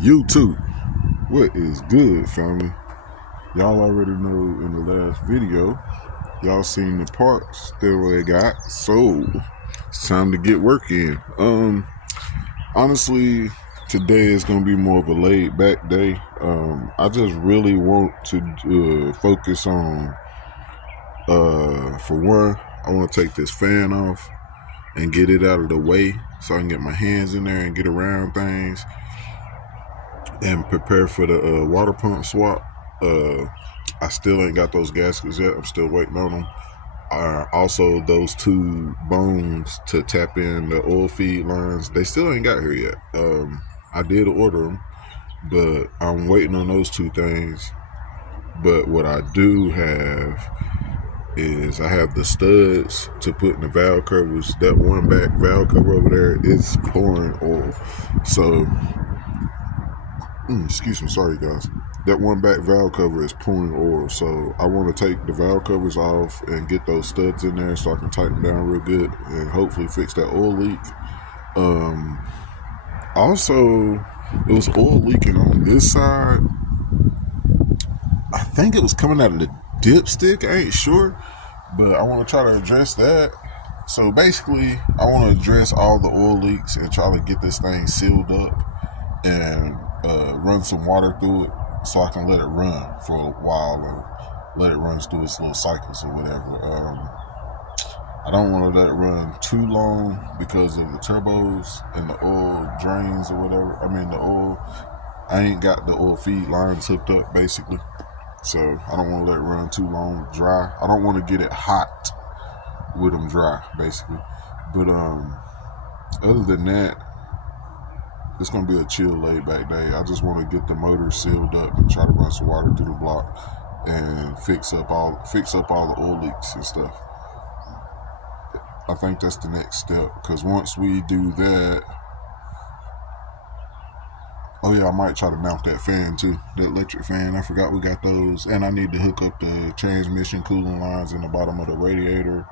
YouTube, what is good, family? Y'all already know in the last video, y'all seen the parts that they got, so it's time to get work in. Honestly, today is gonna be more of a laid back day. I just really want to focus on, for one, I want to take this fan off and get it out of the way so I can get my hands in there and get around things and prepare for the water pump swap. I still ain't got those gaskets yet. I'm still waiting on them. Also, those two bones to tap in the oil feed lines, they still ain't got here yet. I did order them, but I'm waiting on those two things. But what I do have is I have the studs to put in the valve covers. That one back valve cover over there is pouring oil. So excuse me, sorry guys. That one back valve cover is pouring oil, so I want to take the valve covers off and get those studs in there so I can tighten them down real good and hopefully fix that oil leak. Also, it was oil leaking on this side. I think it was coming out of the dipstick, I ain't sure, but I want to try to address that. So basically, I want to address all the oil leaks and try to get this thing sealed up and run some water through it so I can let it run for a while and let it run through its little cycles or whatever. I don't want to let it run too long because of the turbos and the oil drains or whatever. I mean, the oil, I ain't got the oil feed lines hooked up basically, so I don't want to let it run too long dry. I don't want to get it hot with them dry basically, but other than that, it's gonna be a chill, laid back day. I just want to get the motor sealed up and try to run some water through the block and fix up all the oil leaks and stuff. I think that's the next step, because once we do that, oh yeah, I might try to mount that fan too, the electric fan. I forgot we got those, and I need to hook up the transmission cooling lines in the bottom of the radiator.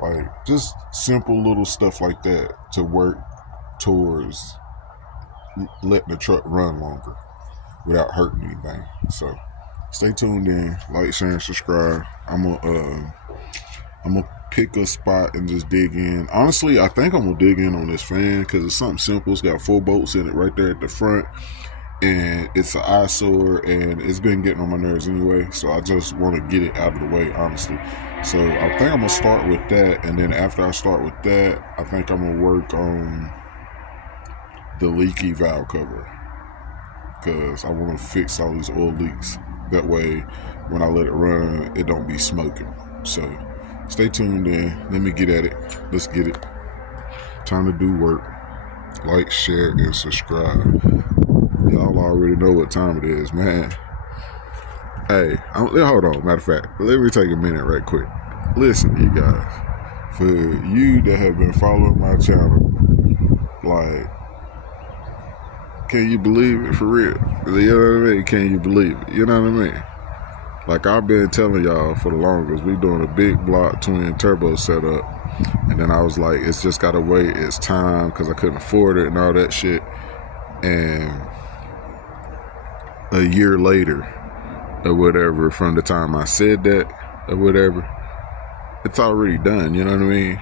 Like, just simple little stuff like that to work towards letting the truck run longer without hurting anything. So stay tuned in, like, share, and subscribe. I'm gonna pick a spot and just dig in. Honestly, I think I'm gonna dig in on this fan because it's something simple. It's got 4 bolts in it right there at the front, and it's an eyesore, and it's been getting on my nerves anyway, so I just want to get it out of the way, honestly. So I think I'm gonna start with that, and then after I start with that, I think I'm gonna work on the leaky valve cover, because I want to fix all these oil leaks. That way, when I let it run, it don't be smoking. So stay tuned in. Let me get at it. Let's get it. Time to do work. Like, share, and subscribe. Y'all already know what time it is, man. Hey, hold on. Matter of fact, let me take a minute right quick. Listen, you guys. For you that have been following my channel, like, can you believe it, for real? You know what I mean? Can you believe it? You know what I mean? Like, I've been telling y'all for the longest, we doing a big block twin turbo setup. And then I was like, it's just gotta wait its time because I couldn't afford it and all that shit. And a year later or whatever, from the time I said that or whatever, it's already done, you know what I mean?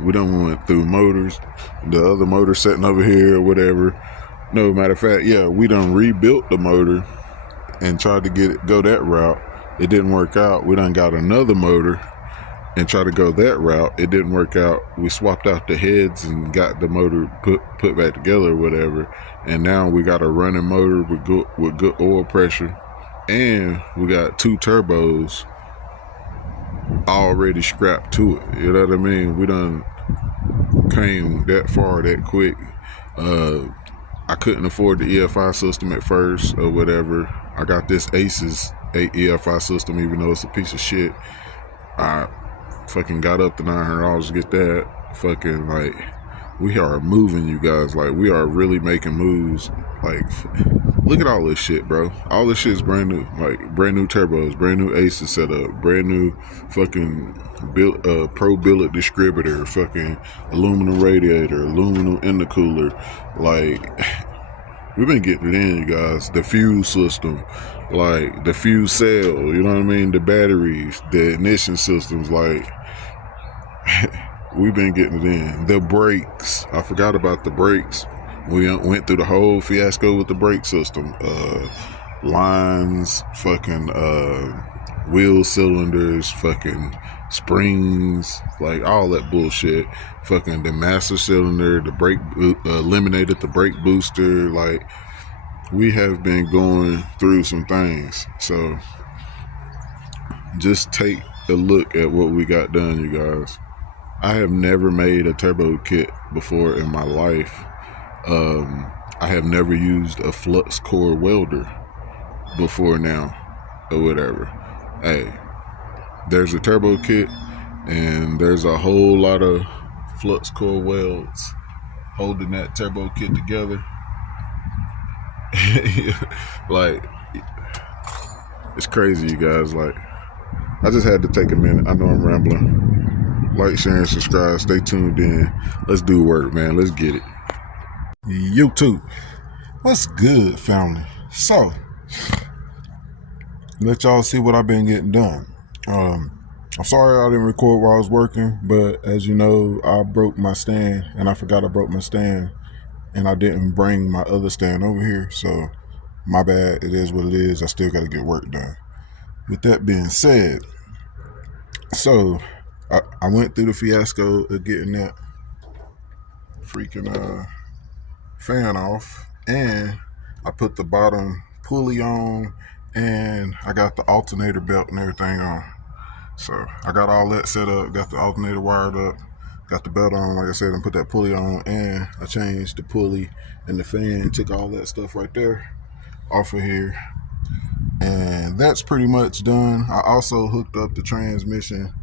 We done went through motors, the other motor sitting over here or whatever. No, matter of fact, yeah, we done rebuilt the motor and tried to go that route. It didn't work out. We done got another motor and tried to go that route. It didn't work out. We swapped out the heads and got the motor put back together or whatever. And now we got a running motor with good oil pressure, and we got 2 turbos already strapped to it. You know what I mean? We done came that far that quick. I couldn't afford the EFI system at first or whatever. I got this Aces EFI system, even though it's a piece of shit. I fucking got up to $900 to get that. Fucking like, we are moving, you guys. Like, we are really making moves. Like, look at all this shit, bro. All this shit is brand new. Like, brand new turbos, brand new Aces setup, brand new fucking pro billet distributor, fucking aluminum radiator, aluminum intercooler. Like, we've been getting it in, you guys. The fuse system, like the fuse cell, you know what I mean? The batteries, the ignition systems, like, we've been getting it in. The brakes, I forgot about the brakes. We went through the whole fiasco with the brake system. Lines, fucking wheel cylinders, fucking springs, like all that bullshit. Fucking the master cylinder, the brake, eliminated the brake booster. Like, we have been going through some things. So just take a look at what we got done, you guys. I have never made a turbo kit before in my life. I have never used a flux core welder before now or whatever. Hey, there's a turbo kit and there's a whole lot of flux core welds holding that turbo kit together. Like, it's crazy, you guys. Like, I just had to take a minute. I know I'm rambling. Like, share, and subscribe. Stay tuned in. Let's do work, man. Let's get it. YouTube, what's good, family? So, let y'all see what I've been getting done. I'm sorry I didn't record while I was working, but as you know, I broke my stand, and I forgot I broke my stand, and I didn't bring my other stand over here, so my bad. It is what it is. I still got to get work done. With that being said, so I went through the fiasco of getting that freaking fan off, and I put the bottom pulley on, and I got the alternator belt and everything on. So I got all that set up, got the alternator wired up, got the belt on, like I said, and put that pulley on, and I changed the pulley and the fan, took all that stuff right there off of here, and that's pretty much done. I also hooked up the transmission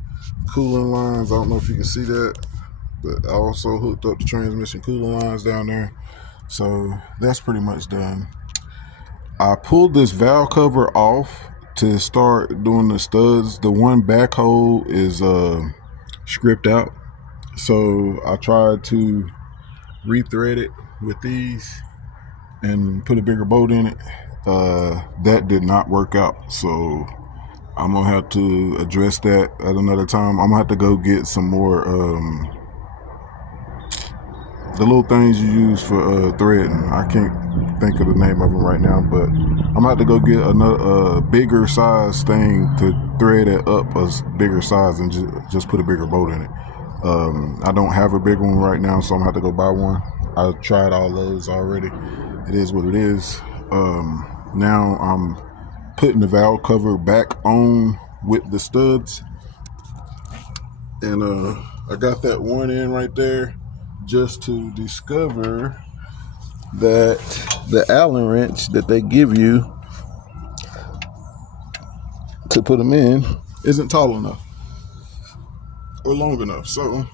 cooling lines. I don't know if you can see that, but I also hooked up the transmission cooling lines down there. So that's pretty much done. I pulled this valve cover off to start doing the studs. The one back hole is scripted out, so I tried to rethread it with these and put a bigger bolt in it. That did not work out, so I'm gonna have to address that at another time. I'm gonna have to go get some more the little things you use for threading. I can't think of the name of them right now, but I'm gonna have to go get another bigger size thing to thread it up a bigger size and just put a bigger bolt in it. I don't have a big one right now, so I'm gonna have to go buy one. I tried all those already. It is what it is. Now I'm putting the valve cover back on with the studs, and I got that one in right there, just to discover that the Allen wrench that they give you to put them in isn't tall enough or long enough. So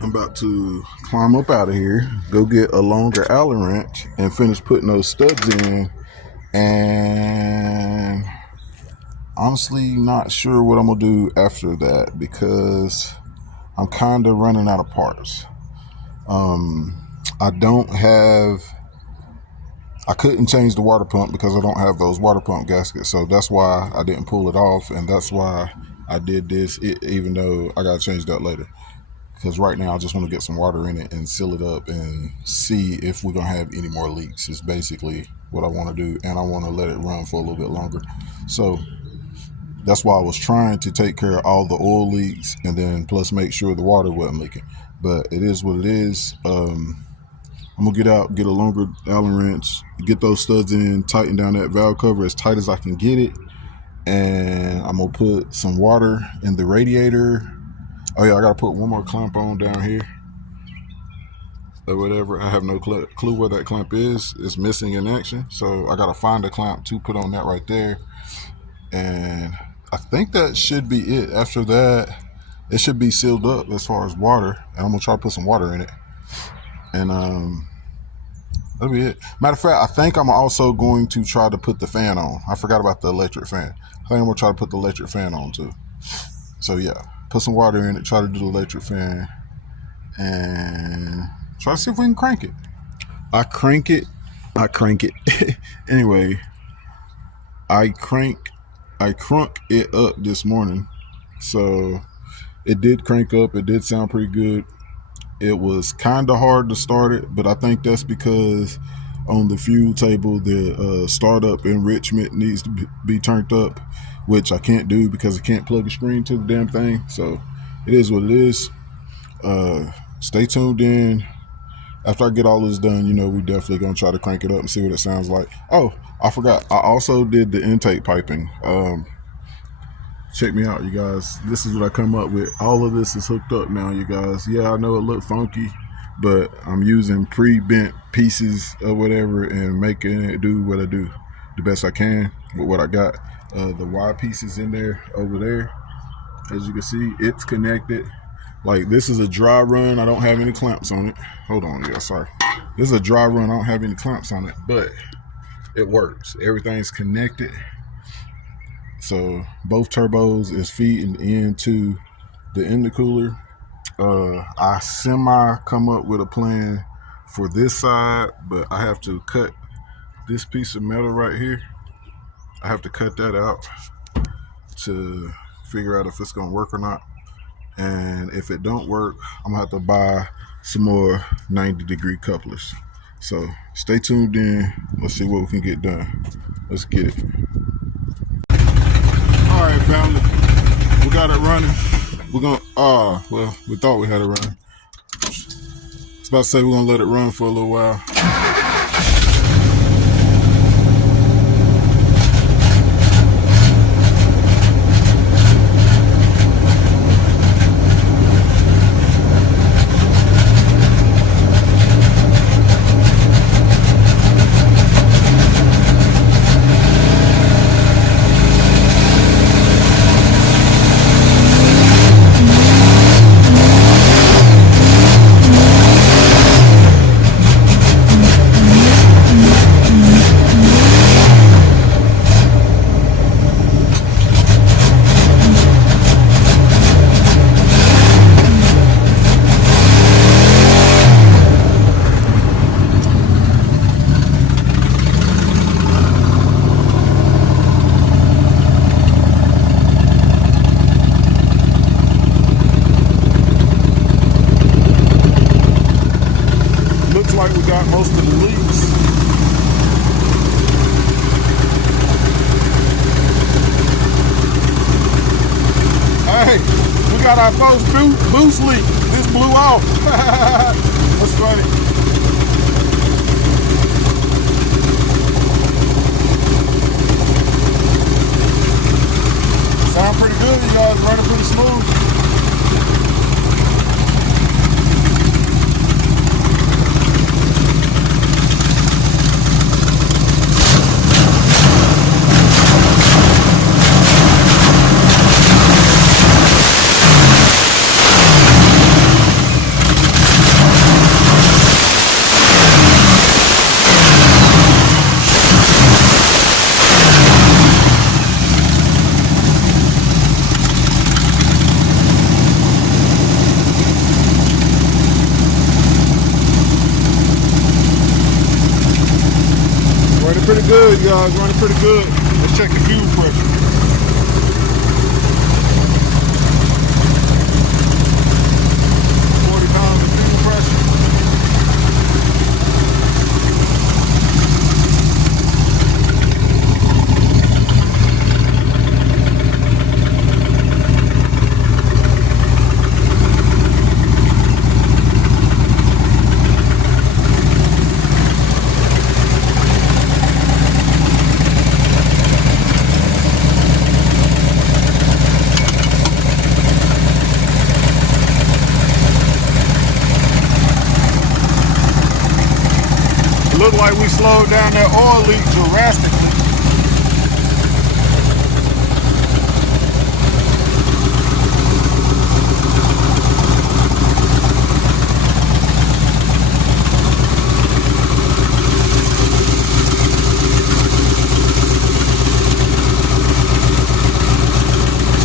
I'm about to climb up out of here, go get a longer Allen wrench, and finish putting those studs in. And honestly, not sure what I'm gonna do after that, because I'm kind of running out of parts. I couldn't change the water pump because I don't have those water pump gaskets, so that's why I didn't pull it off, and that's why I did this, even though I gotta change that later, because right now I just want to get some water in it and seal it up and see if we're gonna have any more leaks. Is basically what I want to do, and I want to let it run for a little bit longer. So that's why I was trying to take care of all the oil leaks, and then plus make sure the water wasn't leaking. But it is what it is. I'm gonna get a longer Allen wrench, get those studs in, tighten down that valve cover as tight as I can get it, And I'm gonna put some water in the radiator. Oh yeah, I gotta put one more clamp on down here or whatever. I have no clue where that clamp is. It's missing in action, so I gotta find a clamp to put on that right there. And I think that should be it. After that, it should be sealed up as far as water. And I'm gonna try to put some water in it. And that'll be it. Matter of fact, I think I'm also going to try to put the fan on. I forgot about the electric fan. I think I'm gonna try to put the electric fan on too. So yeah, put some water in it, try to do the electric fan, and try to see if we can crank it. I crank it. Anyway, I crunk it up this morning. So it did crank up. It did sound pretty good. It was kind of hard to start it, but I think that's because on the fuel table, the startup enrichment needs to be turned up, which I can't do because I can't plug a screen to the damn thing. So it is what it is. Stay tuned in. After I get all this done, we definitely going to try to crank it up and see what it sounds like. Oh, I forgot. I also did the intake piping. Check me out, you guys. This is what I come up with. All of this is hooked up now, you guys. Yeah, I know it looked funky, but I'm using pre-bent pieces or whatever and making it do what I do the best I can with what I got. The Y pieces in there, over there. As you can see, it's connected. Like, this is a dry run. I don't have any clamps on it. Hold on, yeah, sorry. This is a dry run. I don't have any clamps on it, but it works. Everything's connected. So both turbos is feeding into the intercooler. I come up with a plan for this side, but I have to cut this piece of metal right here. I have to cut that out to figure out if it's gonna work or not. And if it don't work, I'm gonna have to buy some more 90-degree couplers. So stay tuned in. Let's see what we can get done. Let's get it. All right, family, we got it running. We're gonna, well, we thought we had it running. I was about to say we're gonna let it run for a little while. Like we got most of the leaks. Hey, we got our first boost leak. This blew off. That's funny. Sound pretty good, you guys. Running pretty smooth. Pretty good, you guys, running pretty good. Let's check the fuel pressure. £40 of fuel pressure. like we slowed down that oil leak drastically.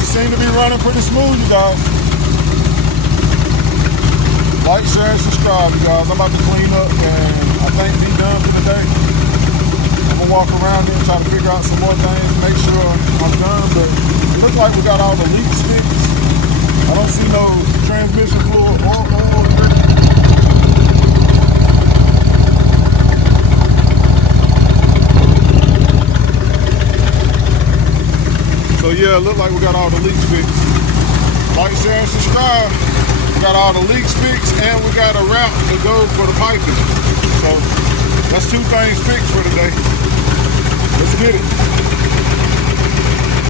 Seem to be running pretty smooth, you guys. Like, share, and subscribe, you guys. I'm about to clean up and I think be done for the day. I'm gonna walk around here and try to figure out some more things, make sure I'm done, but it looks like we got all the leaks fixed. I don't see no transmission fluid or oil drip. So yeah, it looked like we got all the leaks fixed. Like, share, and subscribe. We got all the leaks fixed and we got a route to go for the piping. So that's 2 things fixed for today. Let's get it.